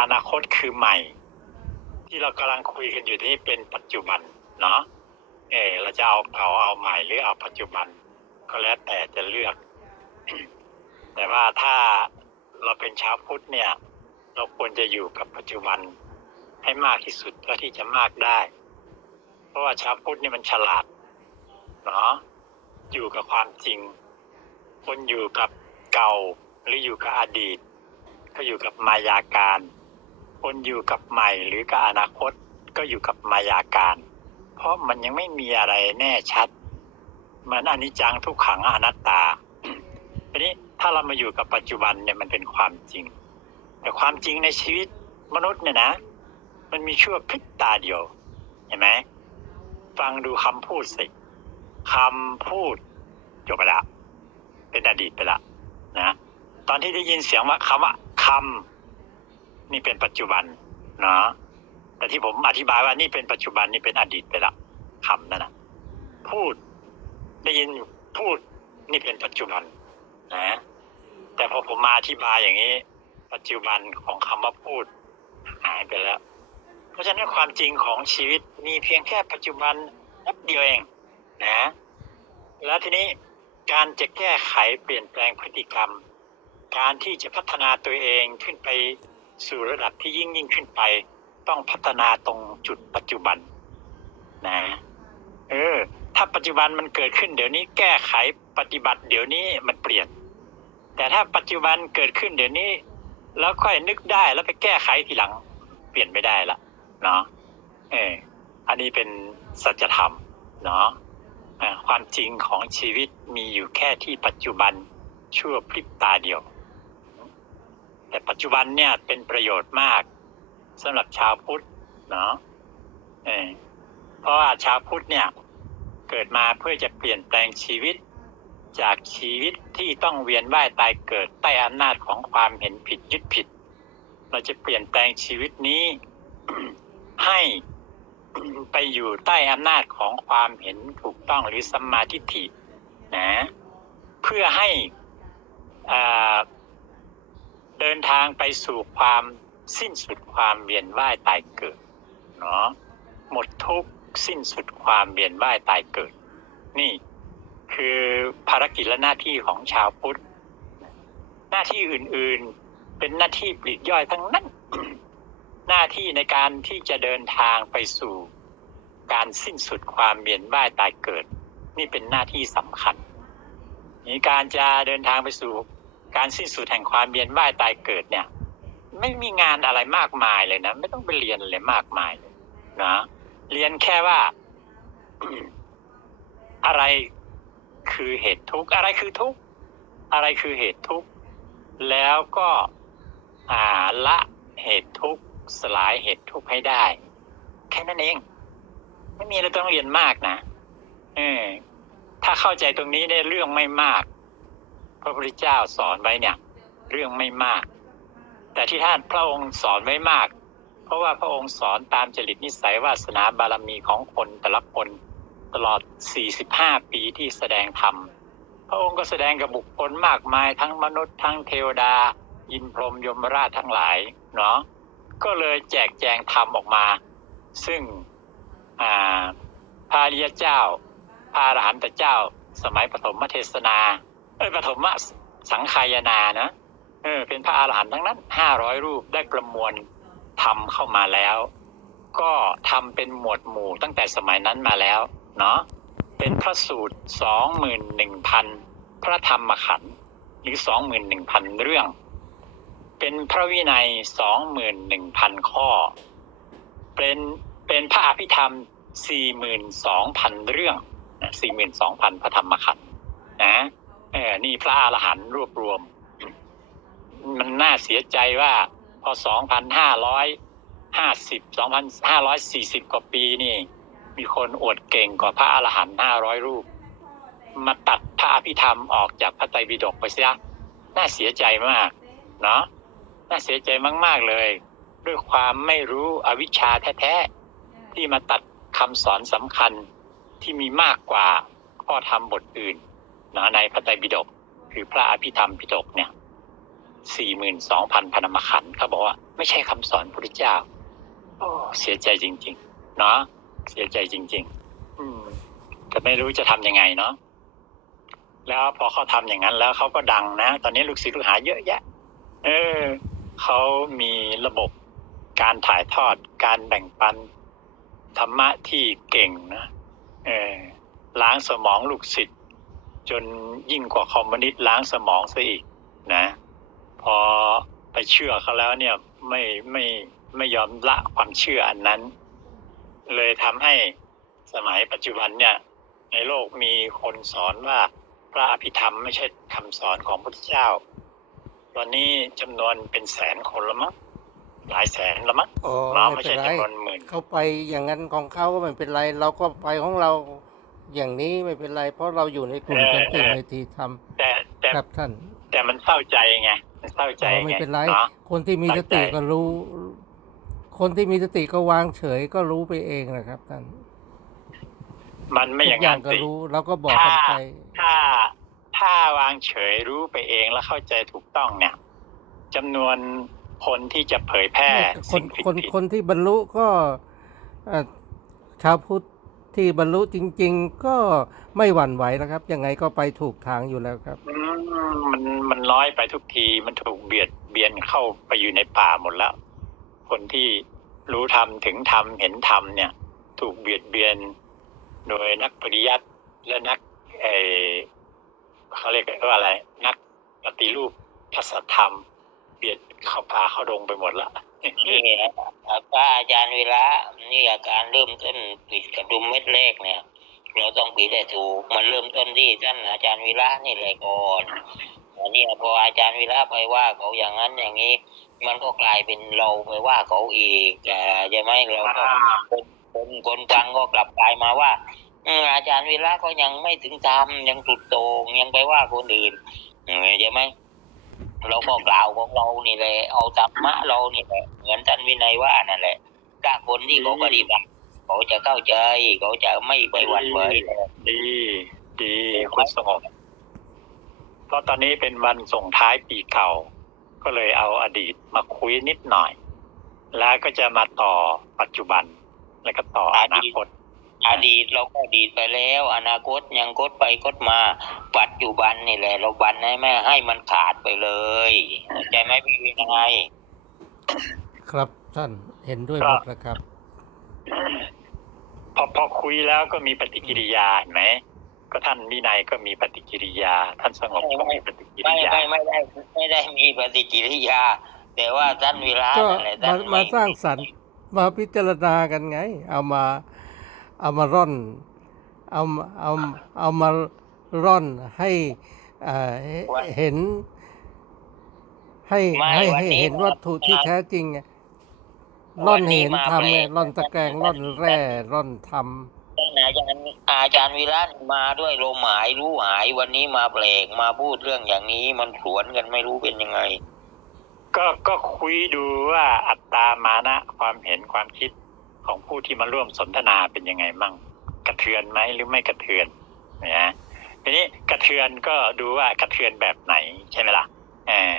อนาคตคือใหม่ ที่เรากำลังคุยกันอยู่นี่เป็นปัจจุบันเนาะเออเราจะเอาเก่าเอาใหม่หรือเอาปัจจุบัน ก็แล้วแต่จะเลือก แต่ว่าถ้าเราเป็นชาวพุทธเนี่ย เราควรจะอยู่กับปัจจุบันให้มากที่สุดเท่าที่จะมากได้ เพราะว่าชาวพุทธนี่มันฉลาดเนาะอยู่กับความจริง คนอยู่กับเก่าหรืออยู่กับอดีต ก็อยู่กับมายาการ คนอยู่กับใหม่หรือกับอนาคตก็อยู่กับมายาการ เพราะมันยังไม่มีอะไรแน่ชัดมือนอนิจจังทุกขังอนัตตาทีนี้ถ้าเรามาอยู่กับปัจจุบันเนี่ยมันเป็นความจริง แต่ความจริงในชีวิตมนุษย์เนี่ยนะ มันมีชั่วพริบตาเดียว เห็นไหมฟังดูคำพูดสิคำพูดจบไปละ เป็นอดีตไปละนะ ตอนที่ได้ยินเสียงว่าคำว่าคำ นี่เป็นปัจจุบันเนาะแต่ที่ผมอธิบายว่านี่เป็นปัจจุบันนี่เป็นอดีตไปละคำนั่นนะพูดได้ยินพูดนี่เป็นปัจจุบันนะ แต่พอผมมาอธิบายอย่างนี้ ปัจจุบันของคำว่าพูดหายไปแล้ว เพราะฉะนั้นความจริงของชีวิตมีเพียงแค่ปัจจุบันนับเดียวเองนะ แล้วทีนี้การจะแก้ไขเปลี่ยนแปลงพฤติกรรม การที่จะพัฒนาตัวเองขึ้นไป สู่ระดับที่ยิ่งยิ่งขึ้นไป ต้องพัฒนาตรงจุดปัจจุบัน นะ เออ ถ้าปัจจุบันมันเกิดขึ้น เดี๋ยวนี้แก้ไขปฏิบัติ เดี๋ยวนี้มันเปลี่ยน แต่ถ้าปัจจุบันเกิดขึ้นเดี๋ยวนี้ แล้วค่อยนึกได้แล้วไปแก้ไขทีหลัง เปลี่ยนไม่ได้ละเนาะเอออันนี้เป็นสัจธรรมเนาะความจริงของชีวิตมีอยู่แค่ที่ปัจจุบันชั่วพริบตาเดียว แต่ปัจจุบันเนี่ยเป็นประโยชน์มากสำหรับชาวพุทธเนาะเออเพราะว่าชาวพุทธเนี่ยเกิดมาเพื่อจะเปลี่ยนแปลงชีวิต จากชีวิตที่ต้องเวียนว่ายตายเกิดใต้อำนาจของความเห็นผิดยึดผิด เราจะเปลี่ยนแปลงชีวิตนี้ ให้ไปอยู่ใต้อำนาจของความเห็นถูกต้องหรือสัมมาทิฏฐินะเพื่อให้อ่า เดินทางไปสู่ความสิ้นสุดความเวียนว่ายตายเกิดเนาะหมดทุกข์สิ้นสุดความเวียนว่ายตายเกิด นี่คือภารกิจและหน้าที่ของชาวพุทธ หน้าที่อื่นๆเป็นหน้าที่ปลีกย่อยทั้งนั้น หน้าที่ในการที่จะเดินทางไปสู่ การสิ้นสุดความเวียนว่ายตายเกิด นี่เป็นหน้าที่สำคัญนี่การจะเดินทางไปสู่ การสิ้นสุดแห่งความเวียนว่ายตายเกิดเนี่ย ไม่มีงานอะไรมากมายเลยนะ ไม่ต้องไปเรียนอะไรมากมายเลยนะเรียนแค่ว่า อะไรคือเหตุทุกข์อะไรคือทุกข์อะไรคือเหตุทุกข์แล้วก็อ่าละเหตุทุกข์สลายเหตุทุกข์ให้ได้ แค่นั้นเอง ไม่มีอะไรต้องเรียนมากนะเออถ้าเข้าใจตรงนี้ได้เรื่องไม่มาก ระพุทธเจ้าสอนไว้เนี่ย เรื่องไม่มาก แต่ที่ท่านพระองค์สอนไว้มาก เพราะว่าพระองค์สอนตามจริตนิสัยวาสนาบารมีของคนแต่ละคนตลอด 45 ปีที่แสดงธรรม พระองค์ก็แสดงกับบุคคลมากมายทั้งมนุษย์ทั้งเทวดา ยินพรมยมราชทั้งหลายเนาะก็เลยแจกแจงธรรมออกมา ซึ่งอ่าพระอริยเจ้าพระอรหันตเจ้า สมัยปฐมเทศนา เอ้ยปฐมสังขายนานะเออเป็นพระอรหันต์ทั้งนั้นห้าร้อยรูปได้ประมวลทำเข้ามาแล้ว ก็ทำเป็นหมวดหมู่ตั้งแต่สมัยนั้นมาแล้วเนาะเป็นพระสูตรสองหมื่นหนึ่งพันพระธรรมขันธ์หรือสองหมื่นหนึ่งพันเรื่อง เป็นพระวินัยสองหมื่นหนึ่งพันข้อ เป็นเป็นพระอภิธรรมสี่หมื่นสองพันเรื่องสี่หมื่นสองพันพระธรรมขันธ์นะ ออนี่พระอรหันต์รวบรวม มันน่าเสียใจว่า พอสองพันห้าร้อยห้าสิบสองพันห้าร้อยสี่สิบกว่าปีนี่ มีคนอวดเก่งกว่าพระอรหันต์ห้าร้อยรูป มาตัดพระอภิธรรมออกจากพระไตรปิฎกไปเสียน่าเสียใจมาก เนาะน่าเสียใจมาก ๆเลย ด้วยความไม่รู้อวิชชาแท้ๆที่มาตัดคำสอนสำคัญที่มีมากกว่าข้อธรรมบทอื่น นะในพระไตรปิฎกคือพระอภิธรรมปิฎกเนี่ยสี่หมื่นสองพันพนมขันธ์เขาบอกว่าไม่ใช่คำสอนพระพุทธเจ้าโอ้เสียใจจริง ๆ เนาะเสียใจจริง ๆ อืมแต่ไม่รู้จะทำยังไงเนาะแล้วพอเขาทำอย่างนั้นแล้วเขาก็ดังนะ ตอนนี้ลูกศิษย์ลูกหาเยอะแยะ เออเขามีระบบการถ่ายทอด การแบ่งปันธรรมะที่เก่งนะ เออล้างสมองลูกศิษย์ จนยิ่งกว่าคอมมิวนิสต์ล้างสมองซะอีกนะ พอไปเชื่อเขาแล้วเนี่ยไม่ไม่ไม่ยอมละความเชื่ออันนั้น เลยทำให้สมัยปัจจุบันเนี่ย ในโลกมีคนสอนว่าพระอภิธรรมไม่ใช่คำสอนของพระพุทธเจ้า ตอนนี้จำนวนเป็นแสนคนละมั้งหลายแสนละมั้งอ๋อเนาะไม่ไม่เป็ใช่นไรจำนวนหมื่นเขาไปอย่างนั้นของเขาก็ไม่เป็นไร เราก็ไปของเรา อย่างนี้ไม่เป็นไร เพราะเราอยู่ในกลุ่มสันติในทีธรรมแต่แต่ครับท่าน แต่มันเศร้าใจไงมันเศร้าใจอ๋อไงไม่เป็นไรเนาะคนที่มีสติเข้าใจก็รู้ คนที่มีสติก็วางเฉยก็รู้ไปเองนะครับท่านมันไม่ทุอย่างกอย่านั้งนก็สิรู้เราก็บอกกันไปถ้าถ้าวางเฉยรู้ไปเองแล้วเข้าใจถูกต้องเนี่ยจำนวนคนที่จะเผยแพร่คนสิ่งผิดคนผิดคนที่บรรลุก็เอ่อชาวพุทธ ที่บรรลุจริง ๆ ก็ไม่หวั่นไหวนะครับ ยังไงก็ไปถูกทางอยู่แล้วครับ มันมันน้อยไปทุกทีมันถูกเบียดเบียนเข้าไปอยู่ในป่าหมดแล้ว คนที่รู้ธรรมถึงธรรมเห็นธรรมเนี่ย ถูกเบียดเบียน โดยนักปริยัติและนักเอเขาเรียกว่าอะไร นักปฏิรูปพระสัทธรรม เบียดเข้าป่าเข้าดงไปหมดละ นี่ไงพระอาจารย์เวลานี่อาการเริ่มต้นปิดกระดุมเม็ดแรกเนี่ย เราต้องปิดได้ถูก มันเริ่มต้นที่ท่านอาจารย์วิระนี่แหละก่อนอันนี้พออาจารย์วิระไปว่าเขาอย่างนั้นอย่างนี้ มันก็กลายเป็นเราไปว่าเขาอีกอ่าใช่ไหมเราก็คนคนคนฟังก็กลับกลายมาว่าอาจารย์วีระก็ยังไม่ถึงธรรมยังสุดโตงยังไปว่าคนอื่นใช่ไหม เราก็กกล่าวของเรานี่แหละเอาธรรมะเรานี่แหละเหมือนท่านวินัยว่านั่นแหละถ้าคนที่เขาปฏิบัติเขาจะเข้าใจเขาจะไม่ไปหวั่นไหวดีดีคุณสงบเพราะตอนนี้เป็นวันส่งท้ายปีเก่า ก็เลยเอาอดีตมาคุยนิดหน่อย แล้วก็จะมาต่อปัจจุบัน แล้วก็ต่ออนาคต อดีตเราก็อดีตไปแล้ว อนาคตยังคดไปคดมา ปัจจุบันนี่แหละ เราบันให้แม่ให้มันขาดไปเลยเข้าใจไหมพี่วินัยครับท่านเห็นด้วยคหรัมบดแล้วครับ พอพอคุยแล้วก็มีปฏิกิริยาเห็นไหมก็ท่านวินัยก็มีปฏิกิริยา ท่านสงบก็มีปฏิกิไม่ริยา ไม่ไม่ได้ไม่ได้มีปฏิกิริยา แต่ว่าท่านวีระก็นั่นแหละท่มานไมาสร้างสรรค์มาพิจารณากันไง เอามา เอามาร่อนเอามาเอาเอามาร่อนให้เอ่อเห็น ให้ไม่ให้วันให้นี้เห็นวัตถุที่มาแท้จริงไงวัร่อนนนี้เห็นมาทำไงแปลกร่อนตะแกรงร่อนแร่ร่อนทท่านอาจารย์อาจารย์วีระมาด้วยลมหายรู้หายวันนี้มาแปลกมาพูดเรื่องอย่างนี้มันสวนกันไม่รู้เป็นยังไง ก็ก็คุยดูว่าอัตตามานะความเห็นความคิด ของผู้ที่มาร่วมสนทนาเป็นยังไงมั่งกระเทือนไหมหรือไม่กระเทือนนะทีนี้กระเทือนก็ดูว่ากระเทือนแบบไหนใช่ไหมล่ะเออ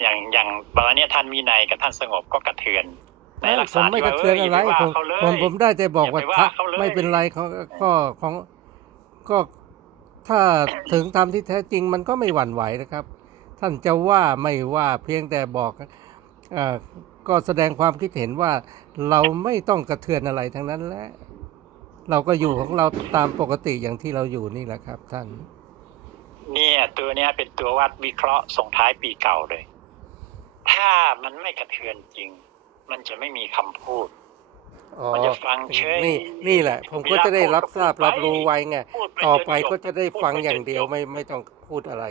อย่างอย่างตอนนี้ท่านวินัยกับท่านสงบก็กระเทือนำในลักษผมณะไม่ที่กระว่าเทือนเอออะไรย่าไปผว่ามเขาเลยผมผมได้แต่บอกว่าอย่าไปว่าถ้าเขาเลยไม่เป็นไรเขาก็ของก็ถ้าถึงทำที่แท้จริงมันก็ไม่หวั่นไหวนะครับ ท่านจะว่าไม่ว่าเพียงแต่บอกเอ่อ ก็แสดงความคิดเห็นว่าเราไม่ต้องกระเทือนอะไรทั้งนั้นแหละ เราก็อยู่ของเราตามปกติอย่างที่เราอยู่นี่แหละครับ ท่าน เนี่ยตัวเนี้ยเป็นตัววัดวิเคราะห์ส่งท้ายปีเก่าเลย ถ้ามันไม่กระเทือนจริง มันจะไม่มีคำพูดอ๋อมันจะฟังเฉยนี่นี่แหละ ผมก็จะได้รับทราบรับรู้ไว้ไงพูดต่อไปจนจบก็จะได้ฟังอย่างเดียวพูไปจนจบไม่ไม่ต้องพูดอะไร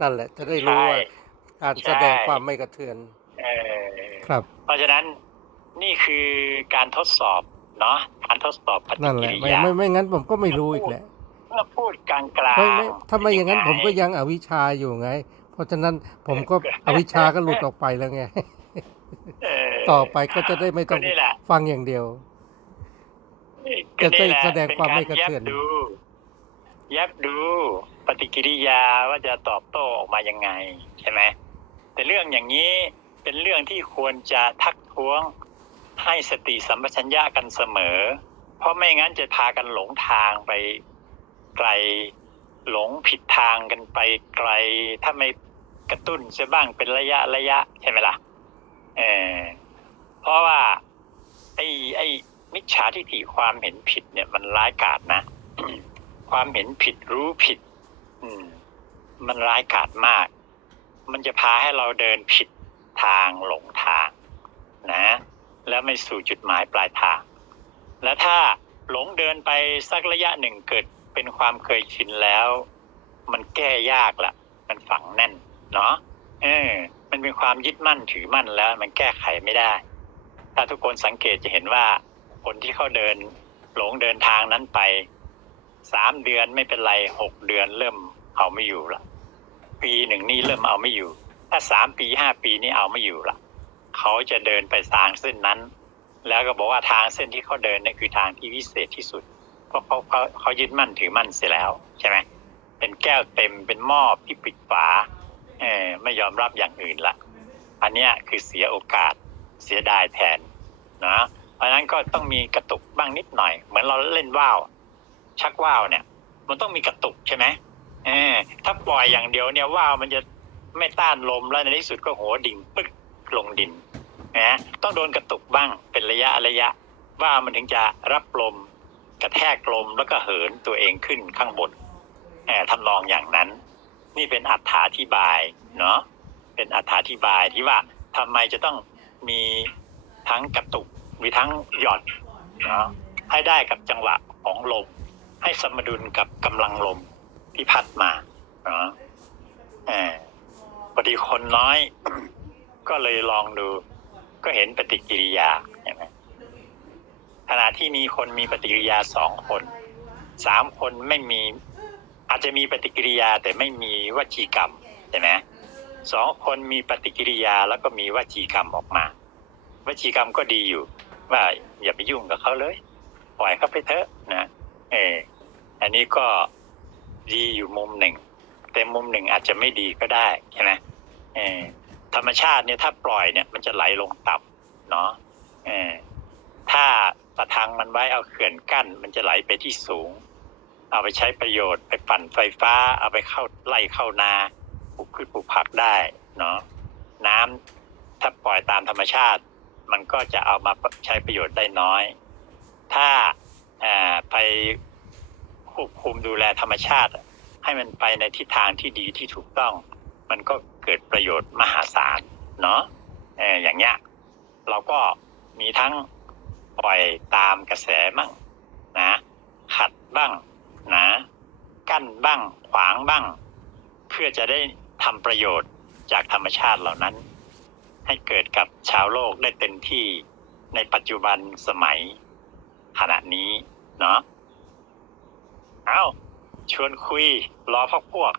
นั่นแหละ จะได้รู้ว่าการแสดงความไม่กระเทือนเออ ครับ เพราะฉะนั้นนี่คือการทดสอบเนาะการทดสอบปฏินั่นแหกิละริไม่ยาไม่ไม่งั้นผมก็ไม่รู้อีกแหละเมื่อพูดกลางกลางไม่ไม่ถ้าไม่อย่างนั้นผมก็ยังอวิชชาอยู่ไง เพราะฉะนั้นผมก็อวิชชาก็หลุดออกไปแล้วไง ต่อไปก็จะได้ไม่ต้องนี่แหละฟังอย่างเดียวก็นี่หลจะได้แสดงความไม่กระเทือน ป็ารแยบดูแยบดูปฏิกิริยาว่าจะตอบโต้ออกมายังไง ใช่ไหมแต่แต่เรื่องอย่างนี้ เป็นเรื่องที่ควรจะทักท้วงให้สติสัมปชัญญะกันเสมอ เพราะไม่งั้นจะพากันหลงทางไปไกลหลงผิดทางกันไปไกล ถ้าไม่กระตุ้นเสียบ้างเป็นระยะระยะใช่ไหมล่ะเออเพราะว่า ไอ้ไอ้มิจฉาทิฏฐิความเห็นผิดเนี่ยมันร้ายกาจนะความเห็นผิดรู้ผิด อืม มันร้ายกาจมาก มันจะพาให้เราเดินผิด ทางหลงทางนะแล้วไม่สู่จุดหมายปลายทาง และถ้าหลงเดินไปสักระยะหนึ่งเกิดเป็นความเคยชินแล้ว มันแก้ยากละมันฝังแน่นเนาะเออมันเป็นความยึดมั่นถือมั่นแล้ว มันแก้ไขไม่ได้ ถ้าทุกคนสังเกตจะเห็นว่า คนที่เขาเดิน หลงเดินทางนั้นไปสามเดือนไม่เป็นไรหกเดือนเริ่มเอาไม่อยู่ละปีหนึ่งนี่เริ่มเอาไม่อยู่ ถ้าสามปีห้าปีนี่เอาไม่อยู่ละเขาจะเดินไปทางเส้นนั้น แล้วก็บอกว่าทางเส้นที่เขาเดินเนี่ยคือทางที่วิเศษที่สุด เพราะเขาเขาเขายึดมั่นถือมั่นเสียแล้วใช่ไหมเป็นแก้วเต็มเป็นหม้อที่ปิดฝาเออไม่ยอมรับอย่างอื่นละอันนี้คือเสียโอกาสเสียดายแทนนะเพราะฉะนั้นก็ต้องมีกระตุกบ้างนิดหน่อย เหมือนเราเล่นว่าวชักว่าวเนี่ย มันต้องมีกระตุกใช่ไหมเออถ้าปล่อยอย่างเดียวเนี่ยว่าวมันจะ ไม่ต้านลมแล้วในที่สุดก็หัวดิ่งปึ๊กลงดินนะต้องโดนกระตุกบ้างเป็นระยะระยะ ว่ามันถึงจะรับลม กระแทกลมแล้วก็เหินตัวเองขึ้นข้างบนแอบทำนองอย่างนั้น นี่เป็นอัถาธิบายเนาะเป็นอัถาธิบายที่ว่าทำไมจะต้องมีทั้งกระตุกมีทั้งหย่อนเนาะให้ได้กับจังหวะของลม ให้สมดุลกับกำลังลมที่พัดมาเนาะ พอดีคนน้อย ก็เลยลองดู ก็เห็นปฏิกิริยาเห็นไหมขณะที่มีคนมีปฏิกิริยาสองคนสามคนไม่มีอาจจะมีปฏิกิริยาแต่ไม่มีวจีกรรมใช่ไหมสองคนมีปฏิกิริยาแล้วก็มีวจีกรรมออกมา วจีกรรมก็ดีอยู่ ว่าอย่าไปยุ่งกับเขาเลย ปล่อยเขาไปเถอะนะ เอออันนี้ก็ดีอยู่มุมหนึ่ง แต่มุมหนึ่งอาจจะไม่ดีก็ได้ใช่ไหมเออธรรมชาติเนี่ยถ้าปล่อยเนี่ยมันจะไหลลงต่ำเนาะเออถ้าประทังมันไว้เอาเขื่อนกั้น มันจะไหลไปที่สูง เอาไปใช้ประโยชน์ไปปั่นไฟฟ้า เอาไปเข้าไล่เข้านาปลูกพืชปลูกผักได้เนาะน้ำถ้าปล่อยตามธรรมชาติ มันก็จะเอามาใช้ประโยชน์ได้น้อย ถ้าอ่าไปควบคุมดูแลธรรมชาติ ให้มันไปในทิศทางที่ดีที่ถูกต้อง มันก็เกิดประโยชน์มหาศาลเนาะเอออย่างเงี้ยเราก็มีทั้งปล่อยตามกระแสมั่งนะขัดบ้างนะกั้นบ้างขวางบ้าง เพื่อจะได้ทำประโยชน์จากธรรมชาติเหล่านั้น ให้เกิดกับชาวโลกได้เต็มที่ในปัจจุบันสมัยขณะนี้เนาะเอา ชวนคุยรอพักพวก